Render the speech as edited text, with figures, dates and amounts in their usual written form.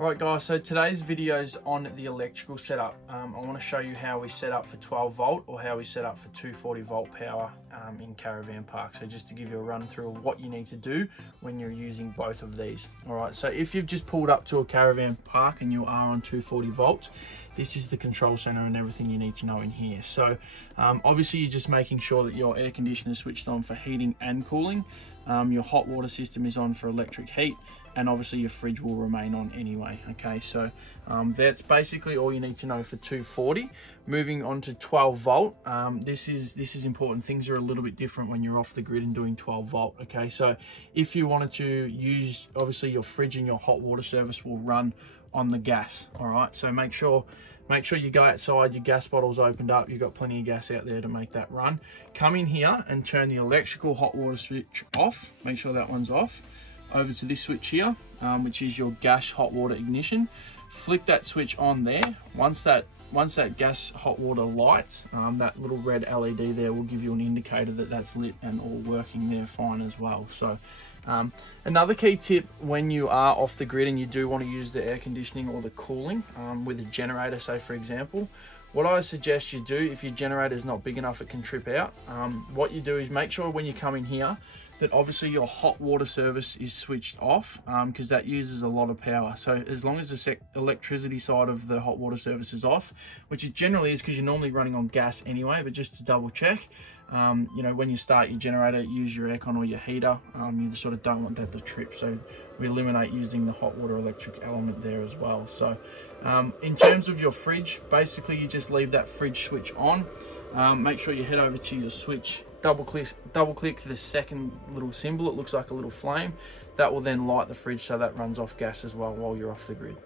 Alright guys, so today's video is on the electrical setup. I want to show you how we set up for 12 volt or how we set up for 240 volt power in Caravan Park. So just to give you a run through of what you need to do when you're using both of these. Alright, so if you've just pulled up to a Caravan Park and you are on 240 volts, this is the control center and everything you need to know in here. So obviously you're just making sure that your air conditioner is switched on for heating and cooling. Your hot water system is on for electric heat, and obviously your fridge will remain on anyway. Okay, so that's basically all you need to know for 240. Moving on to 12 volt, this is important. Things are a little bit different when you're off the grid and doing 12 volt. Okay, so if you wanted to use, obviously your fridge and your hot water service will run on the gas. All right, so make sure you go outside, your gas bottle's opened up, you've got plenty of gas out there to make that run. Come in here and turn the electrical hot water switch off. Make sure that one's off. Over to this switch here, which is your gas hot water ignition. Flick that switch on there. Once that gas hot water lights, that little red LED there will give you an indicator that that's lit and all working there fine as well. So another key tip when you are off the grid and you do want to use the air conditioning or the cooling with a generator, say for example, what I suggest you do, if your generator is not big enough it can trip out, what you do is make sure when you come in here that obviously your hot water service is switched off, because that uses a lot of power. So as long as the electricity side of the hot water service is off, which it generally is because you're normally running on gas anyway, but just to double check, you know, when you start your generator, use your aircon or your heater. You just sort of don't want that to trip. So we eliminate using the hot water electric element there as well. So in terms of your fridge, basically you just leave that fridge switch on. Make sure you head over to your switch, double click the second little symbol. It looks like a little flame. That will then light the fridge, so that runs off gas as well while you're off the grid.